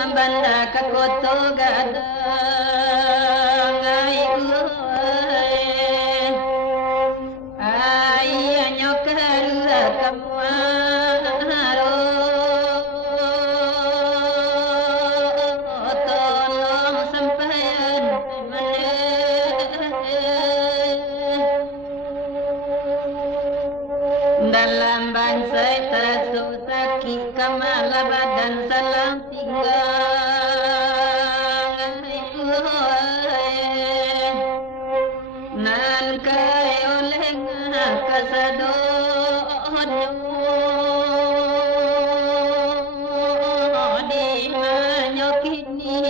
Membanda ka koto gada ngai ai anyo karu kamaro tolong sampaian mana dalam bangsa tasaki kamala badan salam tinggal nan kayo lenga kasado di manyo kini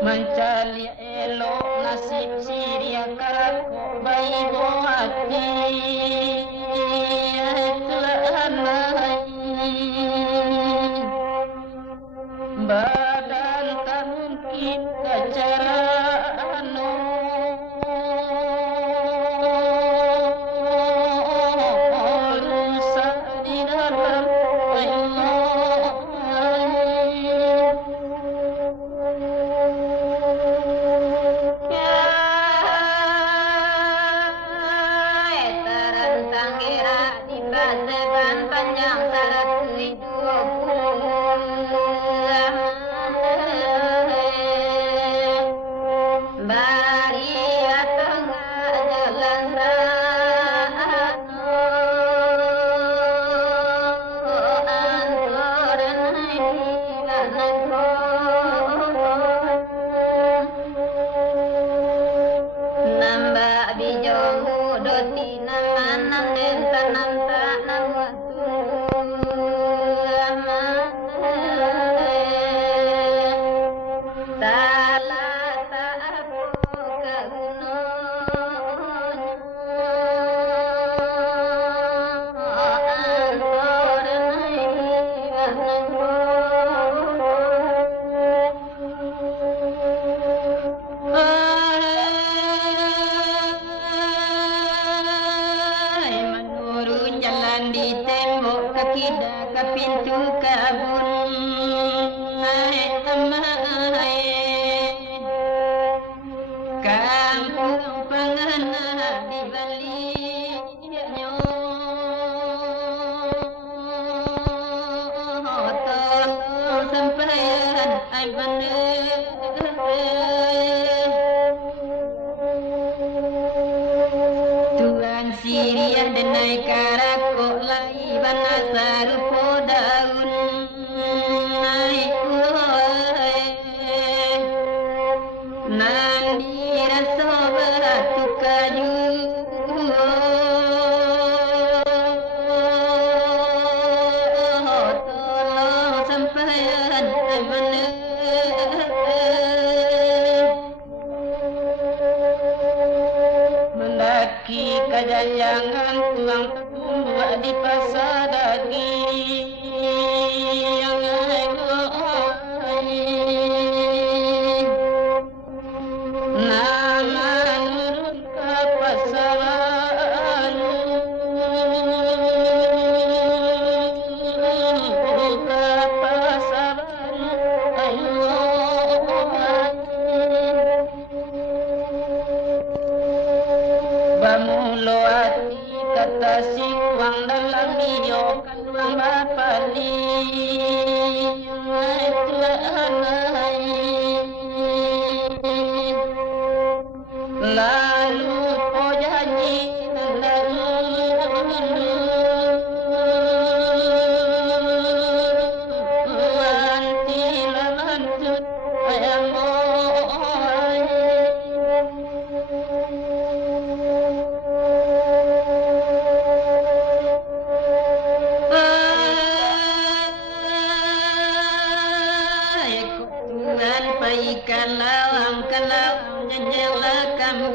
mencari elok nasib siria karaku bayi hati badan tak mungkin cara rusak di dalam panjang syarat hidup bagi tengah jalan nambah bijong doti nanam dan tanam tanam di tembok kaki dah ke pintu kabun kampung pengena di baliknya tolong sampaian ai benar tuan Syria denai karako lai banasa rupo daun naik nandi rasa batu kaju tolong sampaian benar mendaki kajangan tuang buat di pasar daging nama nurun ke pasaran ke pasaran Bamulo ati kata sikwang dalam iyo kan mapali tuanai lalu po janji lalu anti lamantut ayang kalau jejela kamu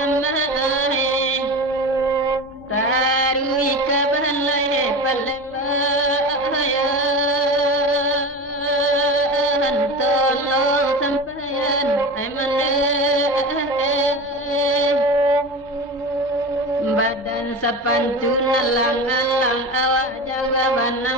amai tarui kabalai palaya tolo sampayan amane badan sapantun alang-alang awak jaga banang